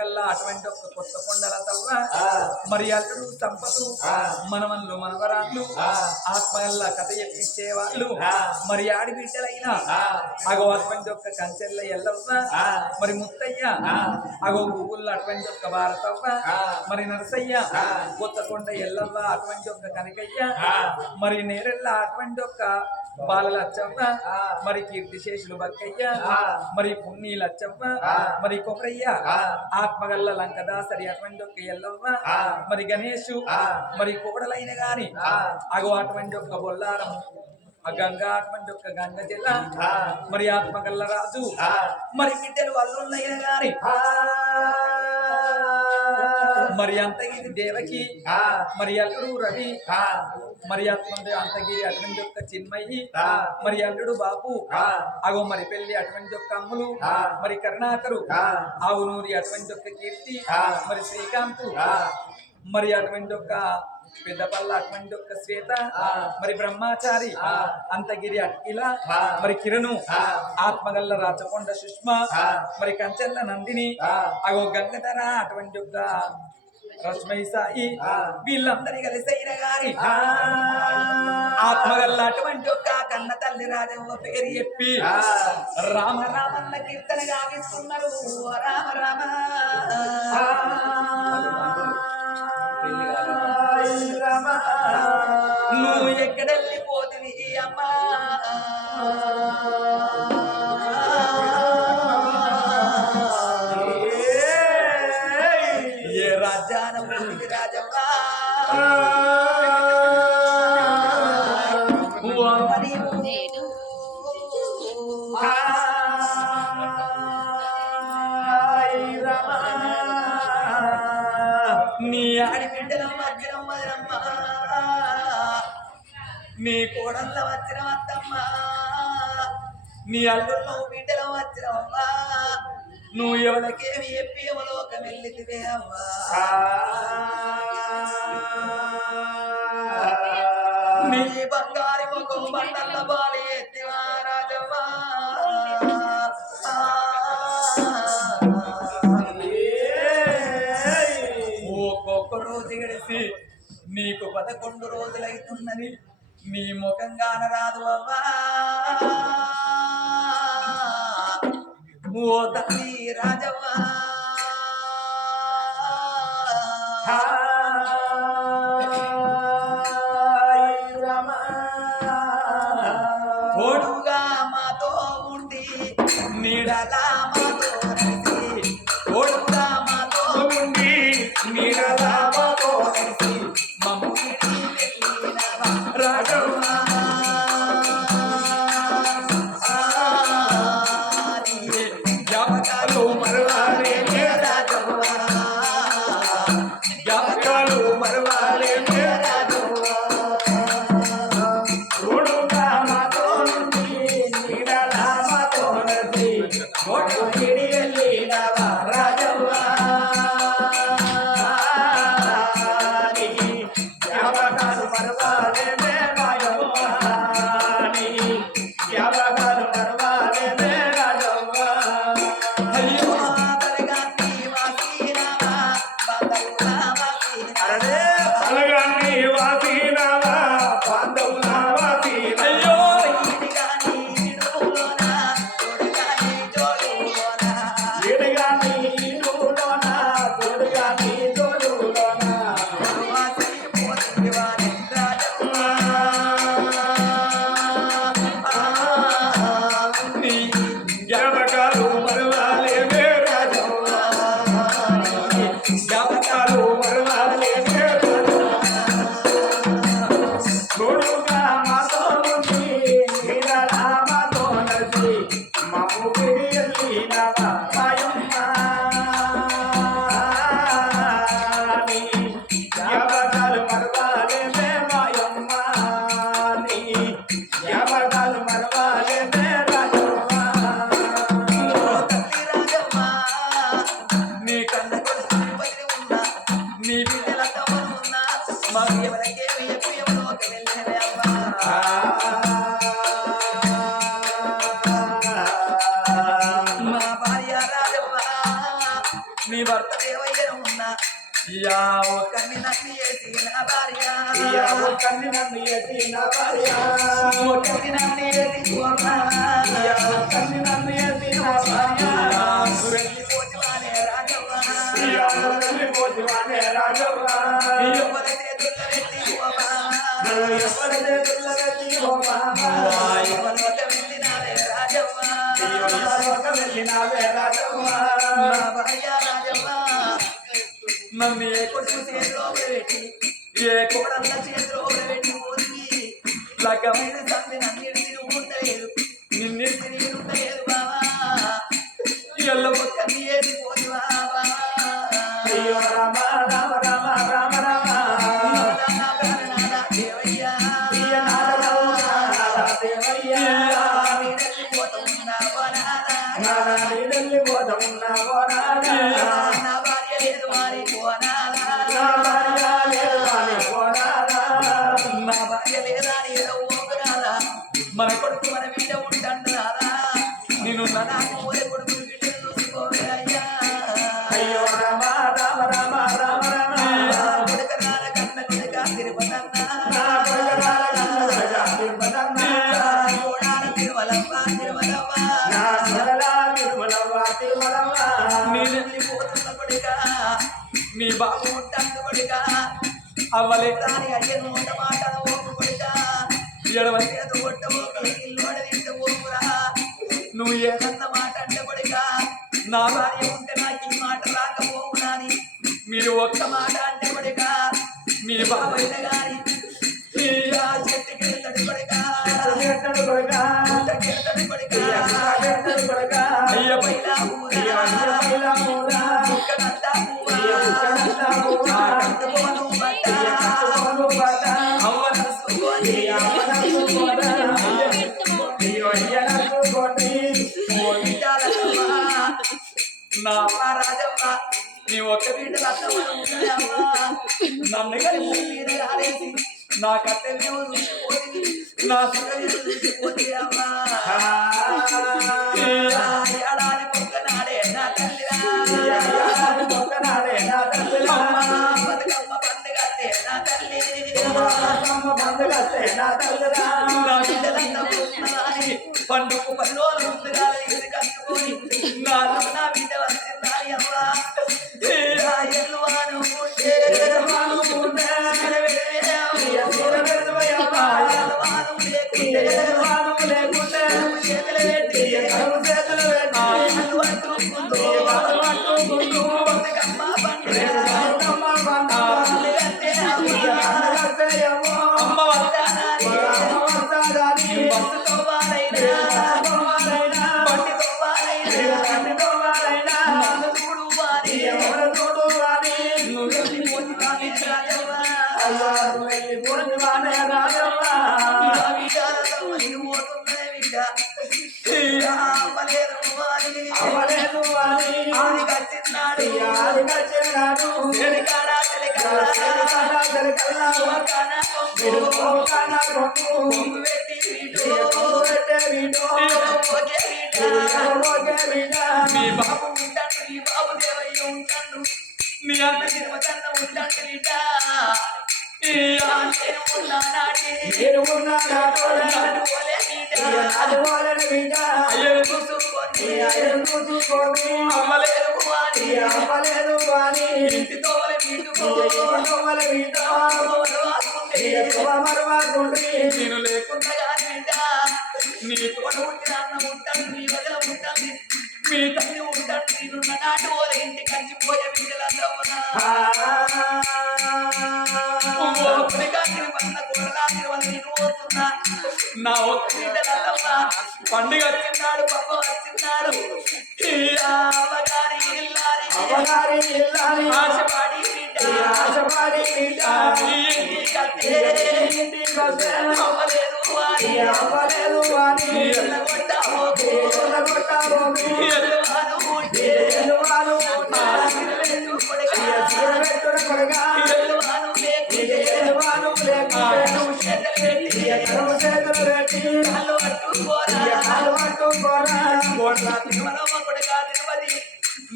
కల్లా అటువంటి ఒక కొత్త కొండల తవ్వ మరి అల్లుడు సంపదు మనవన్లు మనవరాళ్ళు ఆత్మగల్లా కథ చెప్పించే వాళ్ళు మరి ఆడి బిడ్డలైనా అగో అటువంటి ఒక్క కంచెల్ల ఎల్లవ్వ మరి ముత్తయ్య అగో గూగుల్లో అటువంటి ఒక్క భారతవ్వ మరి నరసయ్య కొత్తకొండ ఎల్లవ్వ అటువంటి ఒక్క కనకయ్య మరి నేరెళ్ళ అటువంటి ఒక్క బాలలచ్చవ్వ మరి కీర్తిశేషులు బక్కయ్య మరి పుణ్య లచ్చవ్వ మరి కొమరయ్య ఆత్మగల్ల లంకదాసరి అటువంటి ఒక్క ఎల్లవ్వ మరి గణేషు మరి కోడలైన గాని అగో అటువంటి ఒక్క బొల్లారము ఆ గంగా అటువంటి ఒక్క గంగ జిల్లా మరి ఆత్మగల్ల రాజు మరి బిడ్డలు అల్లున్నైన గాని మరి అంతగిరి దేవకి మరి అల్లుడు రవి మరి అంతగిరి అటువంటి ఒక్క చిన్మయ్యి మరి అల్లుడు బాపు అగో మరి పెళ్లి అటువంటి ఒక్క అమ్ములు మరి కరుణాకరు ఆవునూరి అటువంటి ఒక్క కీర్తి మరి శ్రీకాంత్ మరి అటువంటి ఒక్క పెద్దపల్ల అటువంటి ఒక్క శ్వేత మరి బ్రహ్మచారి అంతగిరి అఖిల మరి కిరణు ఆత్మగల్ల రాచకొండ సుష్మ మరి కంచెల్ల నందిని అగో గంగధర అటువంటి ఒక్క రశ్మై సాయి వీళ్ళందరి కలిసి అయిన గారి ఆత్మగల్ల అటువంటి ఒక్క కన్న తల్లి రాజవ్వ పేరు చెప్పి రామ రామన్న కీర్తన గావిస్తున్నారు రామ రామ నువ్వు ఎక్కడెళ్ళిపోతుంది అమ్మా ఏ రాజ్యాన ఉంది రాజవ్వా నీ ఆడి బిడ్డల మధ్యన నీ కోడళ్ళ వచ్చిన అత్తమ్మా నీ అల్లుల్లో బిడ్డల వచ్చినవమ్మా నువ్వు ఎవరికేమి చెప్పి ఎవలోక వెళ్ళితివే అమ్మా నీ బంగారు ముఖం బండల్ల బాలి ఎత్తివా రాజవ్వా ఒక్కొక్క రోజు గడిసి నీకు 11 రోజులైతున్నది నీ ముఖంగాన రాదు అవ్వా ఓ తల్లి రాజవ్వా ఓడుగా మాతో ఉండి నీడలా మాతో కలిసి ఓడుగా మాతో ఉండి నీడలా మాతో కలిసి మమ్మల్ని వెళ్ళినవా రాజవ్వా జ్ఞాపకాలు మరవాలే రాజవ్వా జ్ఞాపకాలు మరవాలే రాజవ్వా ఓడుగా మాతో ఉండి నీడలా మాతో కలిసి ఓడు గిడి వెళ్ళినవా రాజవ్వా భర్త దేవయ్యను ఉన్నా యా ఒక్కని నన్ను చేసి నా భార్య ఒక్కని నన్ను చేసి నా భార్య ఒక్కని నన్ను చేసి ఒక్కని నన్ను చేసి నా భార్య వెళ్ళిపోతువానే రాజవ్వ వెళ్ళిపోతువానే రాజవ్వ ఎవరి చేతుల్లో పెట్టి ఎవరి చేతుల్లో పెట్టి ఎవరి వద్ద వెళ్ళినావే రాజవ్వ వెళ్ళినావే రాజవ్వ నా భార్య రాజవ్వ నన్ను ఏ కొడుకు చేతిలో పెట్టి ఏ కోడళ్ళ చేతిలో పెట్టి ఊరికి లగ్గమైన తల్లి నన్ను ఇడిచి ఉండలేదు నిన్నిడిచి నేను ఉండలేదు బావా ఎల్ల ఒక్కని ఏది పోయి బావా అయ్యో రామ రామ రామ రామ రామ దేవయ్యా దేవయ్యా వెళ్ళిపోతున్నావా వెళ్ళిపోతున్నావో నా భార్య లేదు వారి పోనాలా నా భార్య లేదా ఏదో ఊపిరాదా మన కొడుకు మన బిడ్డ ఉంటాడు రాదా నేను నాకు ఊరే కొడుకు బిడ్డ చూసుకోవే అయ్యా అయ్యో రామ రామ రామ రామ రామ కొడుక నాన్న కన్న కొడుక తిరుపతన్నా తిరుమలమ్మ తిరుమలమ్మ నేను వెళ్ళిపోతున్న కొడుక మీ బాబు ఉంటాడు కొడుక అవ్వలేదా అని అయ్యను ఒక మాట ఓపు కొడుక ఎడవ చేత కొట్టబోకు ఇల్లు తింటే ఓపురా నువ్వు ఏదన్న మాట అంటే కొడుక నా భార్య ఉంటే నాకు ఈ మాట రాకపోవునా అని మీరు ఒక్క మాట అంటే కొడుక మీ బాబైన గాని చెట్టుకి వెళ్తాడు కొడుక చెట్టుకి వెళ్తాడు కొడుక అయ్య పైలా ఊరా కుక్కనంతా పువ్వా కట్టుకోను బట్ట అవ్వన సుగోని నా రాజమ్మ నీ ఒక్క వీట నన్ను కలిసి మీద ఆడేసి నా కట్టెలు చూసిపోయి నా సుఖని చూసిపోతే అమ్మా ఏడాది మొక్కనాడే నా తల్లిరా బతుకమ్మ పండుగ నా తల్లి నా బిడ్డలంతా పండుగ 10 రోజులు ముందుగా ఇది కట్టుకొని నా బిడ్డ వచ్చిందని అమ్మా ఎల్లువాను మీ బాబు ఉంటాడు మీ బాబు దేవయ్య ఉంటాడు మీ అన్న తిరుమతన్న ఉంటాడు నేను లేకుండా నీ తోట ఉంటే అన్న ఉంటాడు నీ వదిల ఉంటాడు మీ తల్లి ఉంటాడు నేనున్న నాటి వాళ్ళ ఇంటి కంచిపోయే బిడ్డలందరూ నా ఒక్క బిడ్డలమ్మ పండుగ వచ్చిన్నాడు పాప వచ్చిన్నాడు ఆశపాడి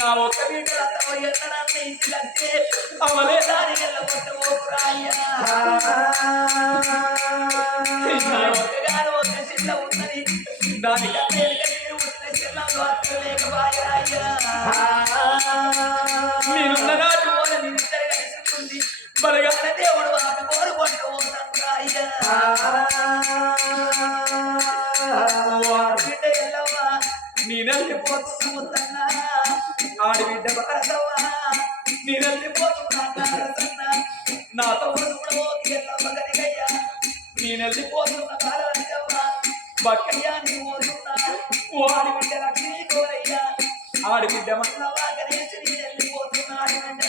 నా ఒక్క బిడ్డలతో ఎన్నడాన్ని ఇంటికంటే అమలే దాని వెళ్ళగొట్టబోకురాయ్యా ఒక్కగాను ఒక్క చిన్న ఉన్నది దానికంటే నీరు పుట్టిన చిన్నలు అక్కలేకబాయరాయ్యా నేనున్న నాటి పోల మీరిద్దరు కలిసి బలగాన దేవుడు ఆమె కోరుకుంటూ పోతాను రాయ్యా బిడ్డ ఎల్లవ్వా నేనెళ్ళిపోతున్నా ఆడిబిడ్డ భారతవ్వా నేనెళ్ళిపోతున్నా నాతో కూడా ఎల్లవ్వ కనిగయ్యా నేనెళ్ళిపోతున్న కాలవచ్చవ్వా బక్కయ్యా నీ పోతున్నా ఆడిబిడ్డ లక్ష్మీ కోరయ్యా ఆడిబిడ్డ మల్లవ్వా గణేష్ నేనెళ్ళిపోతున్నా ఆడిబిడ్డ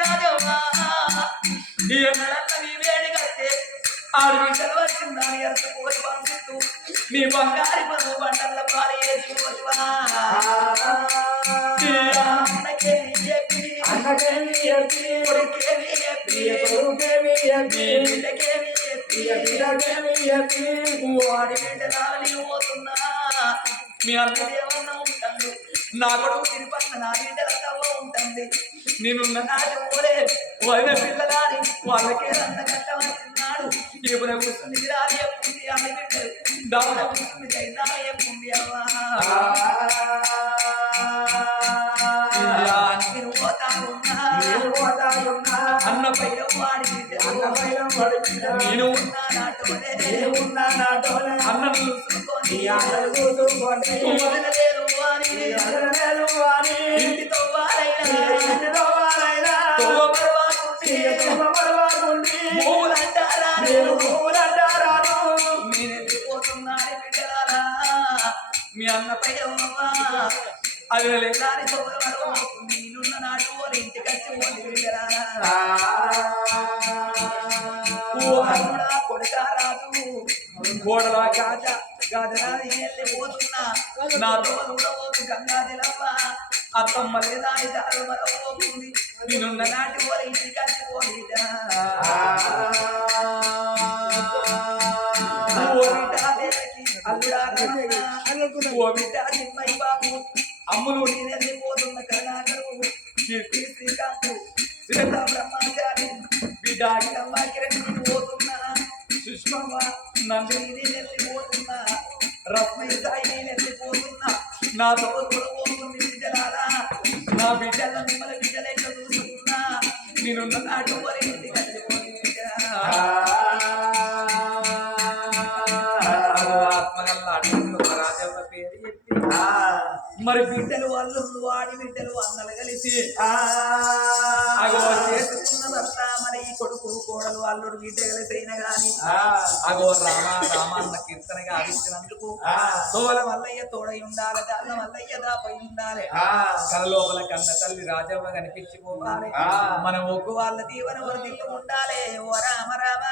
రాజవ్వా నీ వేడి కట్టే ఆడబిడ్డలు వచ్చిందని ఎరకపోయి పంపిస్తూ నీ బంగారి పరువు బండల పాలు వేసి పోతువా అన్నకేమి చెప్పి కొడుకేమి చెప్పి బిడ్డకేమి చెప్పి వాడి బిడ్డలని పోతున్నా మీ అన్నదేమన్నా ఉంటాడు నా కొడుకు తిరుపతి నా బిడ్డలతో ఉంటుంది నేనున్న నాటి పోలే వదిన పిల్లగాని వాళ్ళకే అంత కట్ట వచ్చిన్నాడు ఇప్పుడు కూర్చుంది రాలి ఎప్పుడు ఆమె బిడ్డలు దావుడ కూర్చుంది చైనాలు ఎప్పుడు అవ్వా నేను పోతా ఉన్నా అన్న పైన వాడి నేను ఉన్నా నాటోనే అన్నం చూసుకొని వదలలేదు అని ఇంటితో వారైనా నేనెళ్ళిపోతున్నాను బిడ్డలారా మీ అన్నపై అది లేదాని నేనున్న నాటు వాళ్ళు ఇంటికి వచ్చి పోలి బిడ్డలారా కొడుకా రాదు గోడల గాజరాది వెళ్ళిపోతున్నా నాతో చూడబోతు గంగాదిలవ్వ అత్తమ్మ లేదా దారు మరవబోతుంది నేనున్న నాటి వాళ్ళు ఇంటికి వచ్చి పోలిదా ఓ బిడ్డ చిన్మయ్య బాబు అమ్ములు నేనెళ్ళిపోతున్న కరుణాకరు కీర్తి శ్రీకాంత్ శ్వేత బ్రహ్మచారి బిడ్డ అఖిలమ్మ కిరణ్ నేను పోతున్నా సుష్మమ్మ నందిని నేనెళ్ళిపోతున్నా రత్మయ్య సాయి నేనెళ్ళిపోతున్నా నాతో పోతుంది బిడ్డలారా నా బిడ్డల మిమ్మల్ని బిడ్డలేక చూసుకున్నా నేనున్న నాటు వరి ఇంటికి వచ్చిపోయి రాజవ్వ పేరు చెప్పి మరి బిడ్డలు వాళ్ళు వాడి బిడ్డలు అన్నలు కలిసి అగో చేసుకున్నదంతా మరి ఈ కొడుకు కోడలు అల్లుడు బిడ్డ కలిసైనా గాని అగో రామ రామ అన్న కీర్తనగా ఆదిచ్చినందుకు తోల మల్లయ్య తోడై ఉండాలి దాన్న మల్లయ్య దాపై ఉండాలి కల లోపల కన్న తల్లి రాజవ్వ కనిపించిపోవాలి మన ఒగ్గు వాళ్ళ దీవన వర్దిల్లు ఉండాలి ఓ రామ రామ